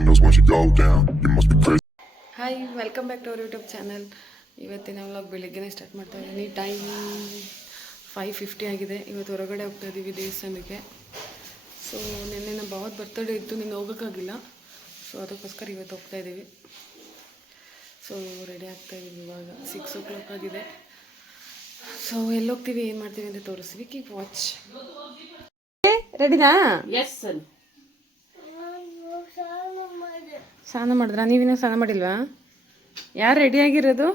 windows once you go down. You must be crazy. Hi welcome back to our YouTube channel. ಇವತ್ತಿನ vlog ಬೆಳಿಗ್ಗೆನೇ start ಮಾಡ್ತಾ ಇದ್ದೀನಿ. Time 5:50 ಆಗಿದೆ. ಇವತ್ತು ಹೊರಗಡೆ ಹೋಗ್ತಾ ಇದ್ದೀವಿ ದೇವಸ್ಥಾನಕ್ಕೆ. ಸೊ ನಿನ್ನೆ ನಮ್ಮ ಭಾವದ ಬರ್ತಡೇ ಇತ್ತು, ನಿನ್ನೆ ಹೋಗೋಕ್ಕಾಗಿಲ್ಲ. ಸೊ ಅದಕ್ಕೋಸ್ಕರ ಇವತ್ತು ಹೋಗ್ತಾ ಇದ್ದೀವಿ. ಸೊ ರೆಡಿ ಆಗ್ತಾ ಇದ್ದೀವಿ. ಇವಾಗ 6 o'clock ಆಗಿದೆ. ಸೊ ಎಲ್ಲಿ ಹೋಗ್ತೀವಿ, ಏನು ಮಾಡ್ತೀವಿ ಅಂತ ತೋರಿಸ್ತೀವಿ. Keep watch. ರೆಡಿನಾ? Yes sir. ಸ್ನಾನ ಮಾಡಿದ್ರಾ? ನೀವಿನ್ನೂ ಸ್ನಾನ ಮಾಡಿಲ್ವಾ? ಯಾರು ರೆಡಿಯಾಗಿರೋದು?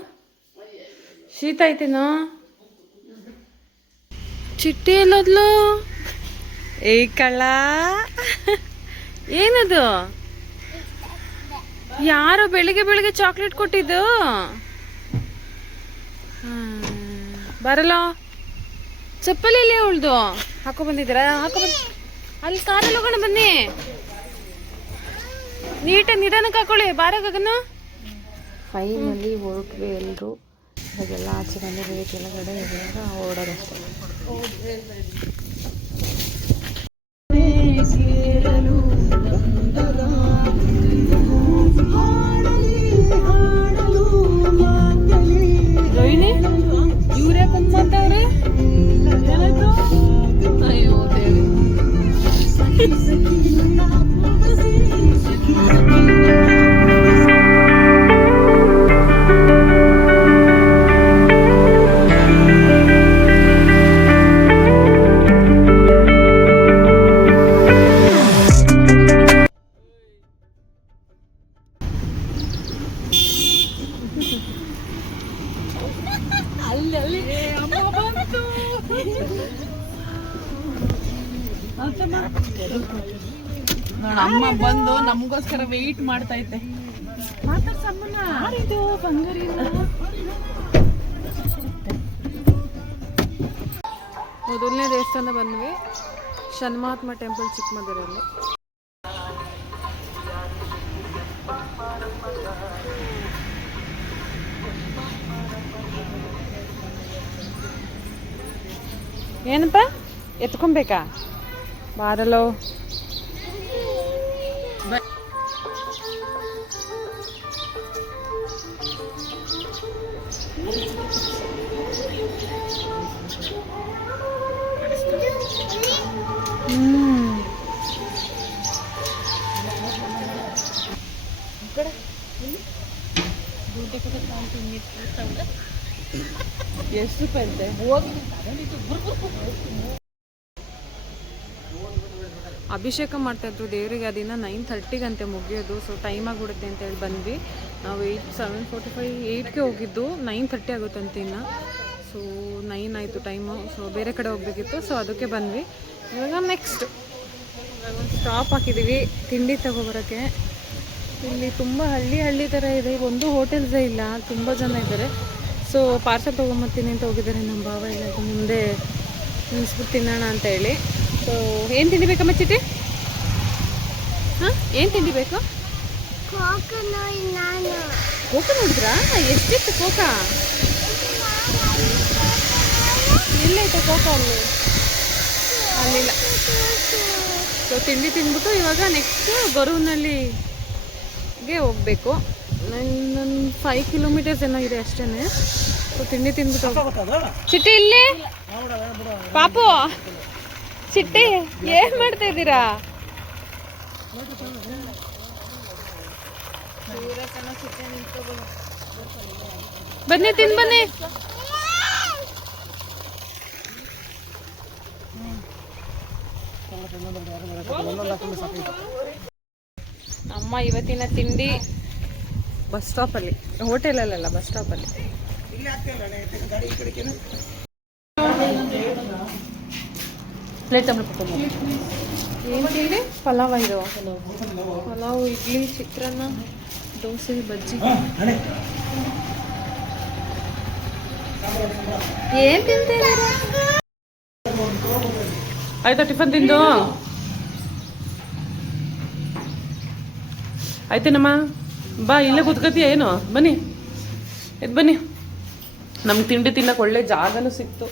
ಶೀತ ಐತೇನೋ? ಚಿಟ್ಟಿ ಎಲ್ಲೋದ್ಲು? ಏಯ್ ಕಳ್ಳ, ಏನದು? ಯಾರು ಬೆಳಿಗ್ಗೆ ಬೆಳಿಗ್ಗೆ ಚಾಕ್ಲೇಟ್ ಕೊಟ್ಟಿದ್ದು? ಬರಲ್ಲ. ಚಪ್ಪಲಿ ಇಲ್ಲಿ ಉಳ್ದು ಹಾಕೋ ಬಂದಿದ್ದೀರಾ? ಅಲ್ಲಿ ಕಾರಲ್ಲಿ ಹೋಗೋಣ ಬನ್ನಿ. ನೀಟಾಗಿ ನಿಧಾನಕ್ಕೆ ಹಾಕೊಳ್ಳಿ. ಬಾರಾಗನ. ಫೈನಲಿ ಹೊರಟ್ವಿ ಎಲ್ಲರೂ. ಇವಾಗೆಲ್ಲ ಆಚೆ ಬಂದಿದ್ದೀವಿ, ಕೆಳಗಡೆ ಇವಾಗ ಓಡೋದಷ್ಟೇ. ರೋಹಿಣಿ, ಇವ್ರು ಯಾಕೆ ಮಾತಾಡ್ರಿ? ಅಯ್ಯೋ ದೇವಿ. ಅಮ್ಮ ಬಂದು ನಮಗೋಸ್ಕರ ವೆಯ್ಟ್ ಮಾಡ್ತಾ ಇದ್ದೆ. ಮೊದಲನೇ ದೇವಸ್ಥಾನ ಬಂದ್ವಿ, ಶನ್ಮಹಾತ್ಮ ಟೆಂಪಲ್, ಚಿಕ್ಕಮಗಳೂರಲ್ಲಿ. ಏನಪ್ಪ ಎತ್ಕೊಬೇಕಾ? ಬಾರಲ್ಲೋ. ಎಷ್ಟು ರೂಪಾಯಿ ಅಂತೆ? ಅಭಿಷೇಕ ಮಾಡ್ತಾ ಇದ್ರು ದೇವರಿಗೆ. ಅದಿನ್ನ 9:30 ಮುಗಿಯೋದು. ಸೊ ಟೈಮ್ ಆಗಿಬಿಡುತ್ತೆ ಅಂತ ಹೇಳಿ ಬಂದ್ವಿ. ನಾವು 7:45, 8ಗೆ ಹೋಗಿದ್ದು. 9:30 ಆಗುತ್ತಂತೆ ಇನ್ನು. ಸೊ 9 ಆಯಿತು ಟೈಮು. ಸೊ ಬೇರೆ ಕಡೆ ಹೋಗ್ಬೇಕಿತ್ತು. ಸೊ ಅದಕ್ಕೆ ಬಂದ್ವಿ. ಇವಾಗ ನೆಕ್ಸ್ಟ್ ಸ್ಟಾಪ್ ಹಾಕಿದ್ದೀವಿ ತಿಂಡಿ ತಗೊಬರೋಕ್ಕೆ. ಇಲ್ಲಿ ತುಂಬ ಹಳ್ಳಿ ಥರ ಇದೆ. ಒಂದು ಹೋಟೆಲ್ಸೇ ಇಲ್ಲ, ತುಂಬ ಜನ ಇದ್ದಾರೆ. ಸೊ ಪಾರ್ಸಲ್ ತೊಗೊಂಬರ್ತೀನಿ ಅಂತ ಹೋಗಿದ್ದಾರೆ ನಮ್ಮ ಭಾವ. ಇಲ್ಲ ಮುಂದೆ ನಿಲ್ಲಿಸ್ಬಿಟ್ಟು ತಿನ್ನೋಣ ಅಂತ ಹೇಳಿ. ಸೊ ಏನು ತಿಂಡಿ ಬೇಕಮ್ಮ ಚಿಟ್ಟಿ? ಹಾಂ, ಏನು ತಿಂಡಿ ಬೇಕು? ಕೋಕ ನೋಡಿದ್ರಾ? ಎಷ್ಟಿತ್ತು ಕೋಕ? ಎಲ್ಲೈತೆ ಕೋಕ? ಅಲ್ಲಿಲ್ಲ. ಸೊ ತಿಂಡಿ ತಿಂದ್ಬಿಟ್ಟು ಇವಾಗ ನೆಕ್ಸ್ಟ್ ಗೊರವನಹಳ್ಳಿಗೆ ಹೋಗಬೇಕು. ನನ್ನ 5 kilometers ಏನೋ ಇದೆ ಅಷ್ಟೇ. ಸೊ ತಿಂಡಿ ತಿಂದ್ಬಿಟ್ಟು ಚಿಟ್ಟಿ ಇಲ್ಲಿ. ಪಾಪು, ಚಿಟ್ಟಿ ಏನ್ ಮಾಡ್ತಾ ಇದ್ದೀರಾ? ಬನ್ನಿ ತಿಂದು ಬನ್ನಿ. ಅಮ್ಮ ಇವತ್ತಿನ ತಿಂಡಿ ಬಸ್ ಸ್ಟಾಪಲ್ಲಿ, ಹೋಟೆಲಲ್ಲ, ಬಸ್ ಸ್ಟಾಪಲ್ಲಿ. ಪ್ಲೇಟ್ ಏನು ತಿಂಡಿ? ಪಲಾವ್. ಇದು ಪಲಾವ್, ಇಡ್ಲಿ, ಚಿತ್ರಾನ್ನ, ದೋಸೆ, ಬಜ್ಜಿ. ಏನು ತಿಂತೀರಾ? ಆಯ್ತಾ ಟಿಫನ್ ತಿಂದು? ಆಯ್ತೇನಮ್ಮ? ಬಾ, ಇಲ್ಲೇ ಕೂತ್ಕೋತೀಯ ಏನು? ಬನ್ನಿ, ಎದ್ದು ಬನ್ನಿ. ನಮ್ಗೆ ತಿಂಡಿ ತಿನ್ನಕ್ಕೆ ಒಳ್ಳೆ ಜಾಗನೂ ಸಿಕ್ತು.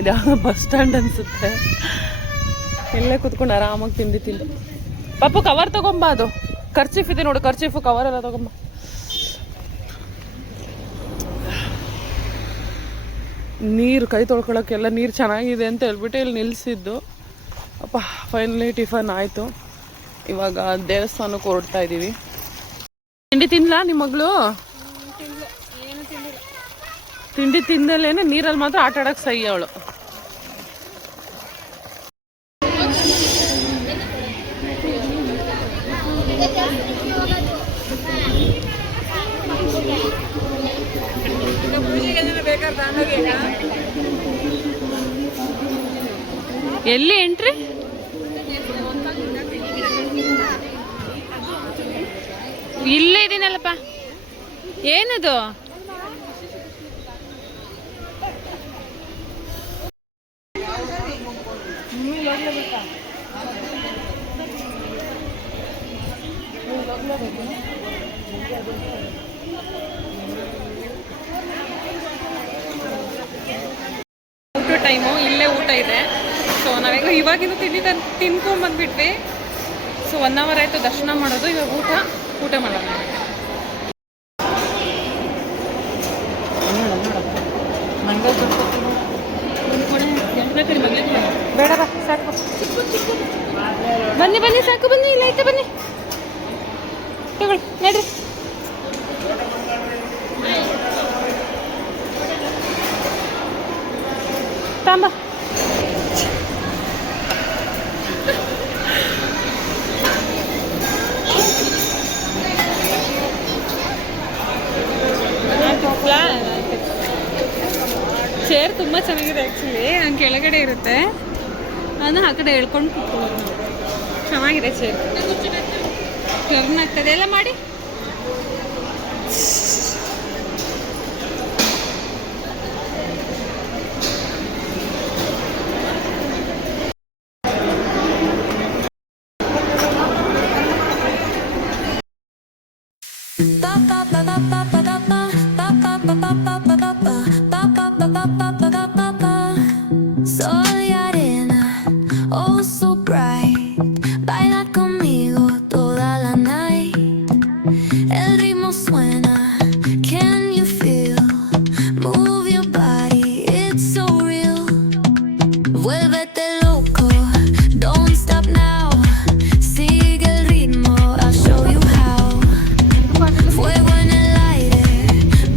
ಇದು ಬಸ್ ಸ್ಟ್ಯಾಂಡ್ ಅನ್ಸುತ್ತೆ. ಇಲ್ಲೇ ಕುತ್ಕೊಂಡು ಆರಾಮಾಗಿ ತಿಂದು ಪಾಪು ಕವರ್ ತಗೊಂಬ, ಅದು ಖರ್ಚೀಫ್ ಇದೆ ನೋಡು, ಖರ್ಚೀಫು ಕವರ್ ಎಲ್ಲ ತಗೊಂಬ. ನೀರು ಕೈ ತೊಳ್ಕೊಳಕ್ಕೆಲ್ಲ ನೀರು ಚೆನ್ನಾಗಿದೆ ಅಂತ ಹೇಳ್ಬಿಟ್ಟು ಇಲ್ಲಿ ನಿಲ್ಲಿಸಿದ್ದು. ಅಪ್ಪ ಫೈನಲಿ ಟಿಫನ್ ಆಯಿತು. ಇವಾಗ ದೇವಸ್ಥಾನಕ್ಕೆ ಹೊರಡ್ತಾ ಇದ್ದೀವಿ. ತಿಂಡಿ ತಿನ್ನಲ ನಿಮ್ಮ ಮಗಳು? ತಿಂಡಿ ತಿಂದಲೇನೆ ನೀರಲ್ಲಿ ಮಾತ್ರ ಆಟ ಆಡೋಕ್ಕೆ ಸೈ ಅವಳು. ಎಲ್ಲಿ ಎಂಟ್ರಿ? ಇಲ್ಲೇ ಇದೀನಲ್ಲಪ್ಪ. ಏನದು? ಊಟ ಟೈಮು, ಇಲ್ಲೇ ಊಟ ಇದೆ. ಸೊ ನಾವೀಗ ಇವಾಗಿನ ತಿಂಡಿ ತಿನ್ಕೊಂಡ್ಬಂದ್ಬಿಟ್ವಿ. ಸೊ 1 ಅವರ್ ಆಯಿತು ದರ್ಶನ ಮಾಡೋದು. ಇವಾಗ ಊಟ ಮಾಡೋಣ. ಬೇಡ ಸಾಕು, ಬನ್ನಿ ಸಾಕು, ಬನ್ನಿ ಇಲ್ಲ ಐತೆ, ಬನ್ನಿ ತಗೊಳ್ಳಿ ನೋಡ್ರಿ. ತಾಂಬ ಚೇರ್ ತುಂಬ ಚೆನ್ನಾಗಿದೆ ಆ್ಯಕ್ಚುಲಿ. ಹಂಗೆ ಕೆಳಗಡೆ ಇರುತ್ತೆ, ಅದನ್ನು ಆ ಕಡೆ ಹೇಳ್ಕೊಂಡು ಕೂತ್ಕೊಳ್ಳೋದು. ಚೆನ್ನಾಗಿದೆ ಚೇರ್, ಟರ್ನ್ ಆಗ್ತದೆ ಎಲ್ಲ ಮಾಡಿ. Soy arena, oh so bright. Baila conmigo toda la night. El ritmo suena, can you feel? Move your body, it's so real. Vuélvete loco, don't stop now. Sigue el ritmo, I'll show you how. Fuego en el aire,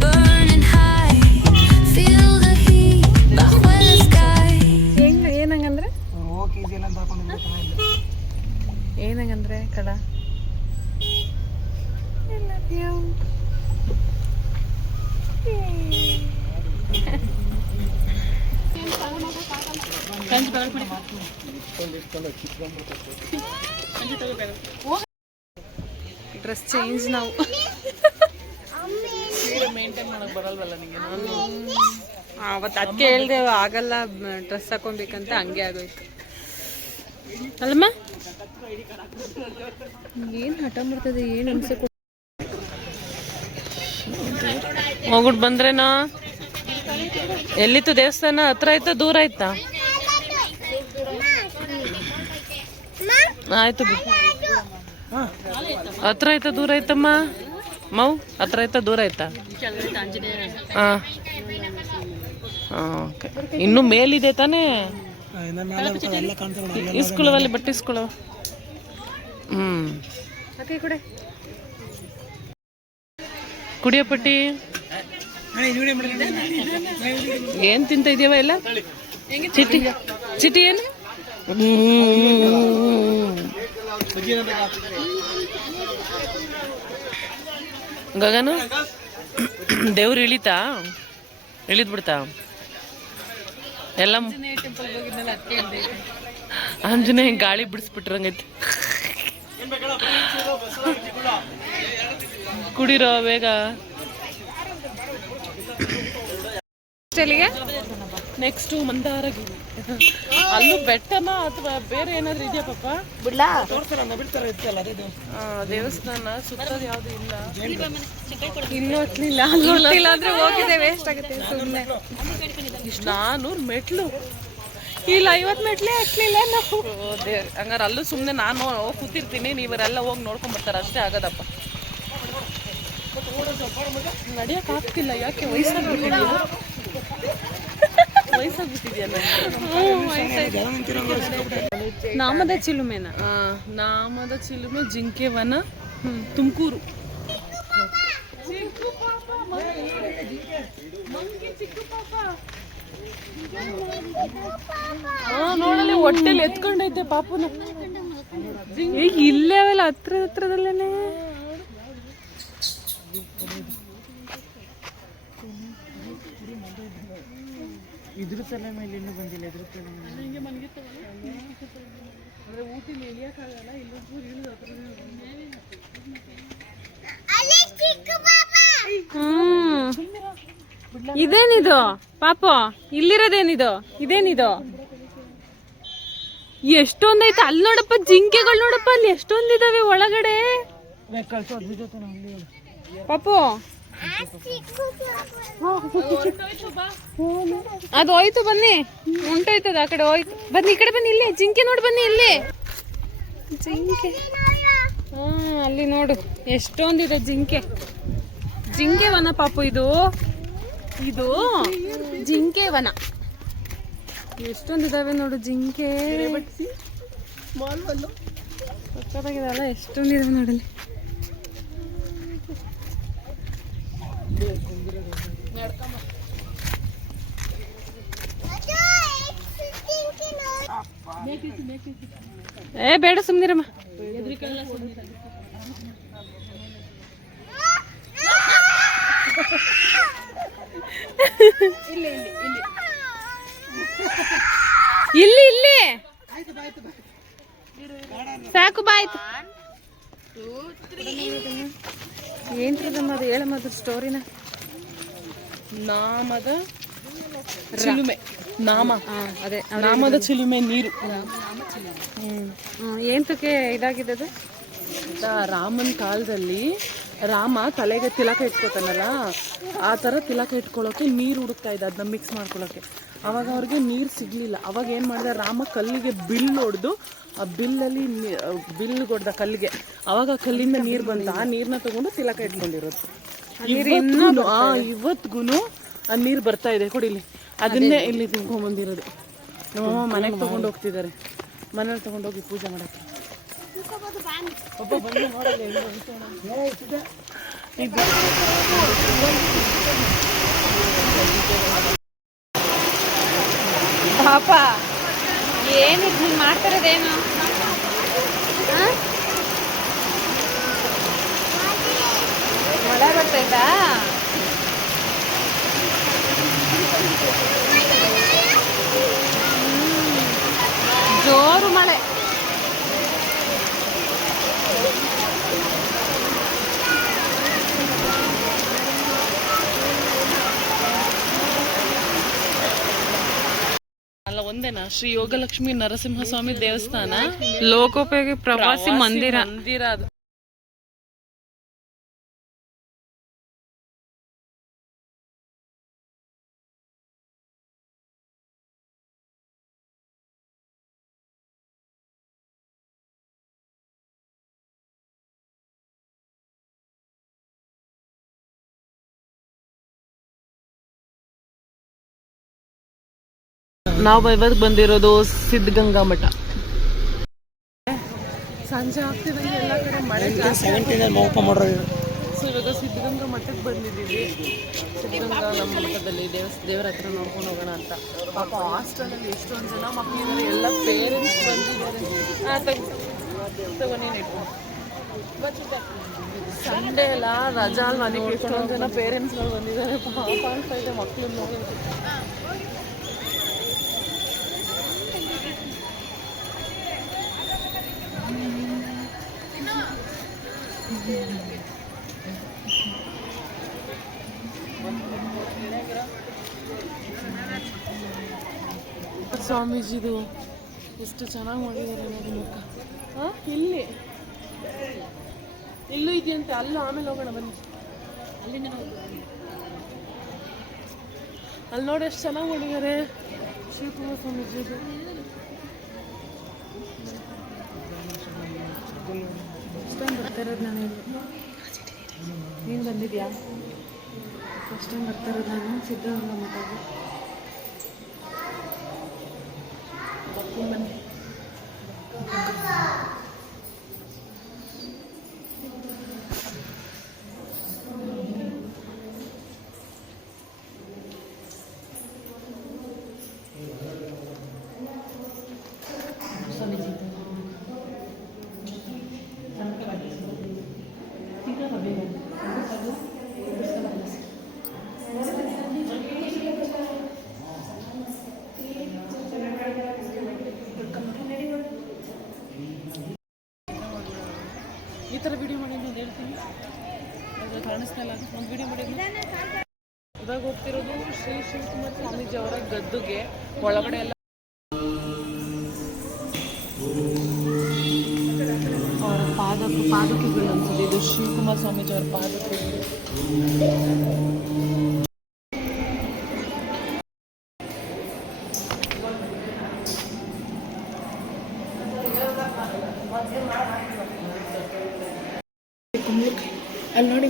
burning high. Feel the heat bajo el sky. ಏನಂಗಂದ್ರೆ ಏನಂಗಂದ್ರೆ ಕಡ dress change ನಾವು maintain ಮಾಡಕ್ ಬರಲ್ವಲ್ಲ ನಿಂಗೆ? ಅವತ್ತು ಅದಕ್ಕೆ ಹೇಳ್ದೆ ಆಗಲ್ಲ dress ಹಾಕೊಬೇಕಂತ, ಹಂಗೆ ಆಗೋಯ್ತು ಅಲ್ಲಮ್ಮ. ಏನು ಹಠ ಮಾಡ್ತದೆ, ಏನು ಅನ್ಸಕ್ಕೆ ಹೋಗ್ಬಿಟ್ಟು ಬಂದ್ರೇನಾ? ಎಲ್ಲಿತ್ತು ದೇವಸ್ಥಾನ? ಹತ್ರ ಆಯ್ತಾ ದೂರ ಆಯ್ತಾ? ಆಯ್ತು ಹತ್ರ ಆಯ್ತಾ ದೂರ ಆಯ್ತಮ್ಮ? ಮೌ ಹತ್ರ ಆಯ್ತಾ ದೂರ ಆಯ್ತಾ? ಹಾಂ ಓಕೆ. ಇನ್ನೂ ಮೇಲಿದೆ ತಾನೇ? ಇಸ್ಕೊಳ್ಳೋವಲ್ಲಿ ಬಟ್ಟೆ ಇಸ್ಕೊಳ್ಳೋ. ಕುಡಿಯೋ ಪಟ್ಟಿ ಏನ್ ತಿಂತ ಇದೀವ ಎಲ್ಲ? ಚಿಟಿ ಏನು? ಗಗನು ದೇವ್ರು ಇಳಿತಾ? ಇಳಿದ್ಬಿಡ್ತಾ ಎಲ್ಲ? ಆಂಜನೇಯ ಗಾಳಿ ಬಿಡಿಸ್ಬಿಟ್ರಂಗೈತಿ. ಕುಡಿರೋ ಬೇಗ. ನೆಕ್ಸ್ಟ್ ಮಂದಾರಗಿರಿ. ಅಲ್ಲೂ ಬೆಟ್ಟನ ಅಥವಾ ಬೇರೆ ಏನಾದ್ರು ಇದೆಯಾ ಪಾಪ? ದೇವಸ್ಥಾನ ಸುತ್ತದ ಯಾವ್ದು ಇಲ್ಲ. ಇನ್ನೂ ಹತ್ತಲಿಲ್ಲ ಅಂದ್ರೆ ಹೋಗಿದೆ, ವೇಸ್ಟ್ ಆಗುತ್ತೆ ಸುಮ್ಮನೆ. 400 ಮೆಟ್ಲು. ಇಲ್ಲ 50 ಮೆಟ್ಲೆ ಹತ್ಲಿಲ್ಲ ನಾವು. ಹಂಗಾರೆ ಅಲ್ಲೂ ಸುಮ್ಮನೆ ನಾನು ಕೂತಿರ್ತೀನಿ, ನೀವರೆಲ್ಲ ಹೋಗಿ ನೋಡ್ಕೊಂಡ್ಬರ್ತಾರೆ ಅಷ್ಟೇ ಆಗೋದಪ್ಪ. ನಡಿಯಕ್ಕೆ ಆಗ್ತಿಲ್ಲ, ಯಾಕೆ ವಯಸ್ಸಾಗ್ಬಿಟ್ಟಿದ್ಯಾ? ವಯಸ್ಸಾಗ್ಬಿಟ್ಟಿದ್ಯಾ ನಾಮದ ಚಿಲುಮೆನ ನಾಮದ ಚಿಲುಮೆ ಜಿಂಕೆ ವನ ತುಮಕೂರು. ನೋಡಲ್ಲಿ ಹೊಟ್ಟೆಲಿ ಎತ್ಕೊಂಡೈತೆ ಪಾಪುನ. ಈಗ ಇಲ್ಲೇ ಅವೆಲ್ಲ ಹತ್ರದಲ್ಲೇನೆ. ಇದ್ರ ತಲೆ ಮೇಲೆ ಇನ್ನೂ ಬಂದಿಲ್ಲ. ಇದ್ರ ತಲೆ ಮೇಲೆ ಹಿಂಗೆ ಮನ್ಗಿತ್ತವಲ್ಲ, ಅಂದರೆ ಊಟಿಲಿ ಇಳಿಯೋಕ್ಕಾಗಲ್ಲ, ಇಲ್ಲೊಬ್ಬರು ಇಳಿದು ಹತ್ರ. ಇದೇನಿದು ಪಾಪ? ಇಲ್ಲಿರೋದೇನಿದು? ಇದೇನಿದು? ಎಷ್ಟೊಂದೈತೆ ಅಲ್ಲಿ ನೋಡಪ್ಪ, ಜಿಂಕೆಗಳು ನೋಡಪ್ಪ, ಅಲ್ಲಿ ಎಷ್ಟೊಂದಿದಾವೆ ಒಳಗಡೆ ಪಾಪು. ಅದು ಹೋಯ್ತು, ಬನ್ನಿ, ಉಂಟೋಯ್ತದ ಆ ಕಡೆ ಹೋಯ್ತು. ಬನ್ನಿ ಈ ಕಡೆ ಬನ್ನಿ, ಇಲ್ಲಿ ಜಿಂಕೆ ನೋಡಿ, ಬನ್ನಿ ಇಲ್ಲಿ ಜಿಂಕೆ. ಅಲ್ಲಿ ನೋಡು ಎಷ್ಟೊಂದಿದೆ ಜಿಂಕೆ. ಜಿಂಕೆ ವನ ಪಾಪು, ಇದು ಜಿಂಕೆ ವನ. ಎಷ್ಟೊಂದಿದಾವೆ ನೋಡು ಜಿಂಕೆ. ಸಕ್ಕತ್ತಾಗಿದೆಲ್ಲ, ಎಷ್ಟೊಂದಿದಾವೆ ನೋಡಲ್ಲಿ. ಬೇಡ ಸುಮ್ನಿರಮ್ಮ. ಇಲ್ಲಿ ಇಲ್ಲಿ ಸಾಕು, ಬಾಯ್ತು. ಏನ್ರದಮ್ಮ ಅದು? ಹೇಳಮ್ಮ ಸ್ಟೋರಿನ. ನಾಮದ ಚಿಲುಮೆ, ಅದೇ ನಾಮದ ಚಿಲುಮೆ ನೀರು. ಏಂತಕ್ಕೆ ಇದಾಗಿದೆ ಅದು? ರಾಮನ ಕಾಲದಲ್ಲಿ ರಾಮ ತಲೆಗೆ ತಿಲಕ ಇಟ್ಕೋತಾನಲ್ಲ, ಆ ಥರ ತಿಲಕ ಇಟ್ಕೊಳ್ಳೋಕೆ ನೀರು ಹುಡುಕ್ತಾ ಇದ್ದ, ಅದನ್ನ ಮಿಕ್ಸ್ ಮಾಡ್ಕೊಳ್ಳೋಕೆ. ಅವಾಗ ಅವ್ರಿಗೆ ನೀರು ಸಿಗಲಿಲ್ಲ. ಅವಾಗ ಏನು ಮಾಡಿದ, ರಾಮ ಕಲ್ಲಿಗೆ ಬಿಲ್ ಹೊಡೆದು, ಆ ಬಿಲ್ಲಲ್ಲಿ ಬಿಲ್ ಹೊಡೆದ ಕಲ್ಲಿಗೆ, ಅವಾಗ ಕಲ್ಲಿಂದ ನೀರು ಬಂತ. ಆ ನೀರನ್ನ ತಗೊಂಡು ತಿಲಕ ಇಟ್ಕೊಂಡಿರೋದು. ಇವತ್ತಿಗೂ ಆ ನೀರು ಬರ್ತಾ ಇದೆ. ಕೊಡಿಲಿ, ಅದನ್ನೇ ಇಲ್ಲಿ ತಿನ್ಕೊಂಡ್ಬಂದಿರೋದು. ನಮ್ಮ ಮನೆಗೆ ತಗೊಂಡು ಹೋಗ್ತಿದ್ದಾರೆ, ಮನೇಲಿ ತಗೊಂಡೋಗಿ ಪೂಜೆ ಮಾಡಕ್ಕೆ. ಪಾಪ ಏನಿದ್ ನೀನ್ ಮಾಡ್ತಿರೋದೇನು? ಮಳೆ ಬರ್ತೈತಾ? ಜೋರು ಮಳೆ. ಅಲ್ಲ, ಒಂದೇನಾ? ಶ್ರೀ ಯೋಗಲಕ್ಷ್ಮಿ ನರಸಿಂಹಸ್ವಾಮಿ ದೇವಸ್ಥಾನ, ಲೋಕೋಪಯೋಗಿ ಪ್ರವಾಸಿ ಮಂದಿರ ಅದು. ನಾವು ಇವಾಗ ಬಂದಿರೋದು ಸಿದ್ಧಗಂಗಾ ಮಠ. ಸಂಜೆ ಆಗ್ತಿದಂಗೆ ಎಲ್ಲ ಕಡೆ ಮಳೆ ಜಾಸ್ತಿ. ಸೊ ಇವಾಗ ಸಿದ್ಧಗಂಗಾ ಮಠಕ್ಕೆ ಬಂದಿದ್ದೀವಿ. ಸಿದ್ಧಗಂಗಾ ನಮ್ಮ ಮಠದಲ್ಲಿ ದೇವರ ಹತ್ರ ನೋಡ್ಕೊಂಡು ಹೋಗೋಣ ಅಂತ. ಪಾಪ ಹಾಸ್ಟೆಲಲ್ಲಿ ಎಷ್ಟೊಂದು ಜನ ಮಕ್ಕಳಿದ್ದಾರೆ, ಎಲ್ಲ ಪೇರೆಂಟ್ಸ್ ಬಂದಿದ್ದಾರೆ. ಸಂಡೇ ಎಲ್ಲ ರಜಾ ಅಲ್ಲ, ಅದಕ್ಕೆ ಎಷ್ಟೊಂದು ಜನ ಪೇರೆಂಟ್ಸ್ಗಳು ಬಂದಿದ್ದಾರೆ. ಪಾಪ ಆಗ್ತಾ ಇದೆ ಮಕ್ಕಳು ನೋಡಿ. ಸ್ವಾಮೀಜಿದು ಎಷ್ಟು ಚೆನ್ನಾಗಿ ಮಾಡಿದ್ದಾರೆ ನೋಡಿ ಮುಖ. ಇಲ್ಲೂ ಇದೆಯಂತೆ, ಅಲ್ಲೂ ಆಮೇಲೆ ಹೋಗೋಣ ಬನ್ನಿ. ಅಲ್ಲಿ ನೋಡಿ ಎಷ್ಟು ಚೆನ್ನಾಗಿ ಮಾಡಿದ್ದಾರೆ. ಶಿವಕುಮಾರ ಸ್ವಾಮೀಜಿದು. ಫಸ್ಟ್ ಟೈಮ್ ಬರ್ತಾ ಇರೋದು ನಾನು ಇಲ್ಲಿ. ನೀನು ಬಂದಿದ್ಯಾ? ಫಸ್ಟ್ ಟೈಮ್ ಬರ್ತಾ ಇರೋದು ನಾನು ಸಿದ್ಧಗಂಗಾ ಮಠಕ್ಕೆ. ಬನ್ನಿ. ಈ ಥರ ವಿಡಿಯೋ ಮಾಡಿದ್ದು ಅಂತ ಹೇಳ್ತೀನಿ. ಅದು ಕಾಣಿಸ್ತಾ ಇಲ್ಲ. ಒಂದು ವಿಡಿಯೋ ಮಾಡಿದ್ದು ಇವಾಗ ಹೋಗ್ತಿರೋದು ಶ್ರೀ ಶಿವಕುಮಾರ ಸ್ವಾಮೀಜಿ ಅವರ ಗದ್ದುಗೆ. ಒಳಗಡೆ ಎಲ್ಲ ಅವರ ಪಾದುಕೆಗಳು ಅನ್ಸುತ್ತೆ. ಇದು ಶಿವಕುಮಾರ ಸ್ವಾಮೀಜಿ ಅವರ ಪಾದುಕೆಗಳು. ಅಲ್ಲಿ ನೋಡಿ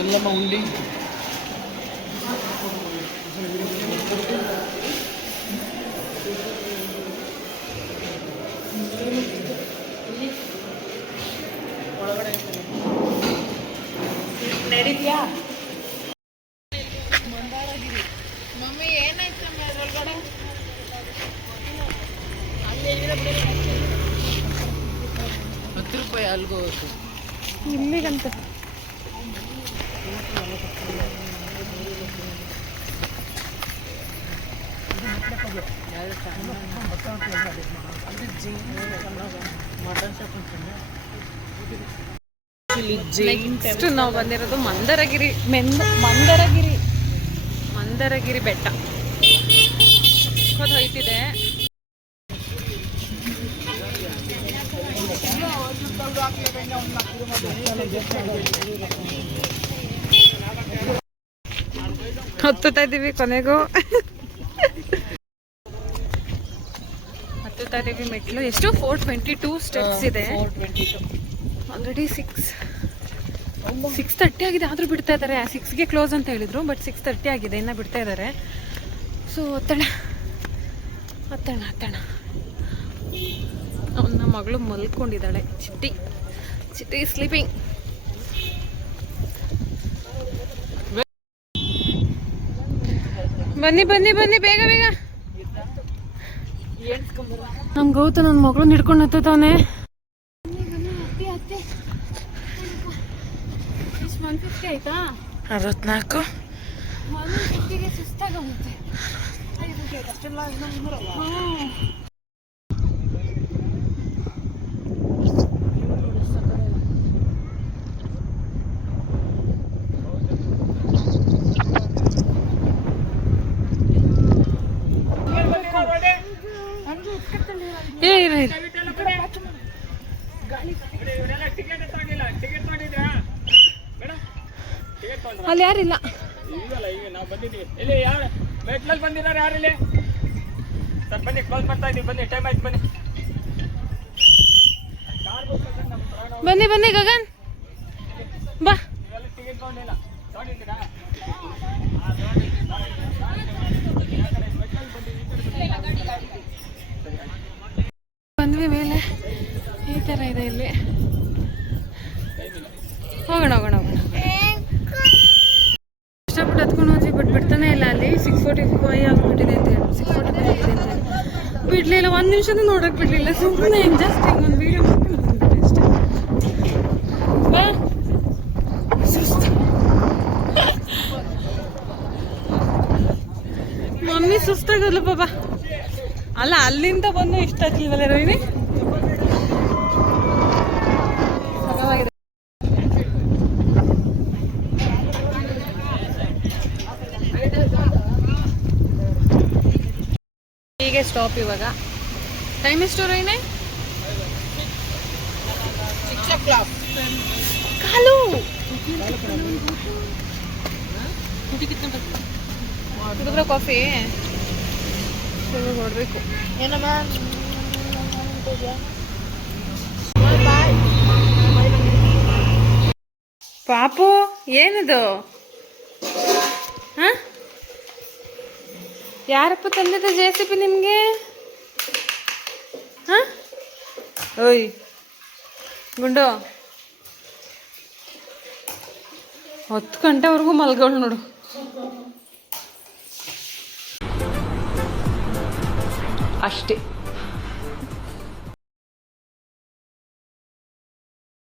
ಎಲ್ಲಮ್ಮ ಉಂಡಿ. ಒಳಗಡೆ ನಡೀತೀಯಾ? ಮಂದಾರಗಿರಿ. ಮಮ್ಮಿ ಏನಾಯ್ತು ಒಳಗಡೆ? 10 ರೂಪಾಯಿ ಅಲ್ಗೋ ಇಲ್ಲಿಗಂತ. ನೆಕ್ಸ್ಟ್ ನಾವು ಬಂದಿರೋದು ಮಂದರಗಿರಿ ಬೆಟ್ಟ. ಹೋಯ್ತಿದೆ. ಹತ್ತುತ್ತಾ ಇದ್ದೀವಿ. ಕೊನೆಗೂ ಹತ್ತುತ್ತಾ ಇದ್ದೀವಿ ಮೆಟ್ಲು. ಎಷ್ಟು 422 ಸ್ಟೆಪ್ಸ್ ಇದೆ. ಆಲ್ರೆಡಿ 6:30 ಆಗಿದೆ. ಆದರೂ ಬಿಡ್ತಾ ಇದ್ದಾರೆ. 6ಗೆ ಕ್ಲೋಸ್ ಅಂತ ಹೇಳಿದ್ರು, ಬಟ್ 6:30 ಆಗಿದೆ, ಇನ್ನು ಬಿಡ್ತಾ ಇದ್ದಾರೆ. ಸೊ ಹತ್ತಣ. ಅವನ ಮಗಳು ಮಲ್ಕೊಂಡಿದ್ದಾಳೆ. ಚಿಟ್ಟಿ ಸ್ಲೀಪಿಂಗ್. ಬನ್ನಿ ಬೇಗ. ನಮ್ ಗೌತ ನನ್ನ ಮಗಳು ಹಿಡ್ಕೊಂಡು ಹತ್ತವನೆ. 150 ಆಯ್ತಾ? 64. ಸುಸ್ತಾಗುತ್ತೆ. ಅಲ್ಲಿ ಯಾರಿಲ್ಲ. ನಾವು ಬಂದಿದ್ದೀವಿ. ಇಲ್ಲಿ ಯಾರು ಮೆಟ್ಲಲ್ಲಿ ಬಂದಿದ್ದಾರೆ? ಯಾರಿಲ್ಲ ಸರ್? ಬನ್ನಿ, ಕ್ಲೋಸ್ ಮಾಡ್ತಾ ಇದ್ದೀವಿ. ಬನ್ನಿ, ಟೈಮ್ ಆಯ್ತು. ಬನ್ನಿ ಗಗನ್ ಬಾ. ಟಿಕೆಟ್ ತಗೊಂಡಿಲ್ಲ, ತಗೊಂಡಿದ್ದೀರಾ? ಬಂದ್ವಿ ಮೇಲೆ. ಈ ಥರ ಇದೆ ಇಲ್ಲಿ. ಹೋಗೋಣ ಇಷ್ಟಪಟ್ಟು ಹತ್ಕೊಂಡು ಹೋದ್ವಿ, ಬಟ್ ಬಿಡ್ತಾನೆ ಇಲ್ಲ. ಅಲ್ಲಿ 6:45 ಆಗಿಬಿಟ್ಟಿದೆ ಅಂತ ಹೇಳಿ, 6:45 ಆಗಿದೆ ಅಂತ ಹೇಳಿ ಬಿಡಲಿಲ್ಲ. 1 ನಿಮಿಷನೂ ನೋಡೋಕೆ ಬಿಡಲಿಲ್ಲ. ಸುಮ್ಮನೆ ಜಸ್ಟ್ ಹಿಂಗೆ ಒಂದು ವೀಡಿಯೋ ಮಾಡ್ಕೊಂಡು ಬಂದ್ಬಿಟ್ಟೆ ಅಷ್ಟೇ. ಬಾ. ಸುಸ್ತು. ಮಮ್ಮಿ ಸುಸ್ತಾಗೋದ್ಲು ಬಾಬಾ. ಅಲ್ಲ, ಅಲ್ಲಿಂದ ಬಂದು ಇಷ್ಟ ಆಗ್ಲಿಲ್ವಲ್ಲ ರೋಹಿಣಿ? ಹೀಗೆ ಸ್ಟಾಪ್ ಇವಾಗ. ಟೈಮ್ ಎಷ್ಟು ರೋಹಿಣಿ? 6 o'clock. ಕಾಲು ಕುಡಿದ್ರೆ ಕಾಫಿ ಹೊಡ್ಬೇಕು. ಪಾಪು ಏನಿದು? ಹ ಯಾರಪ್ಪ ತಂದಿದ್ದ JCB ನಿಮಗೆ? ಹ ಓಯ್ ಗುಂಡು 10 ಗಂಟೆವರೆಗೂ ಮಲ್ಗೋಳು ನೋಡು. ಅಷ್ಟೇ.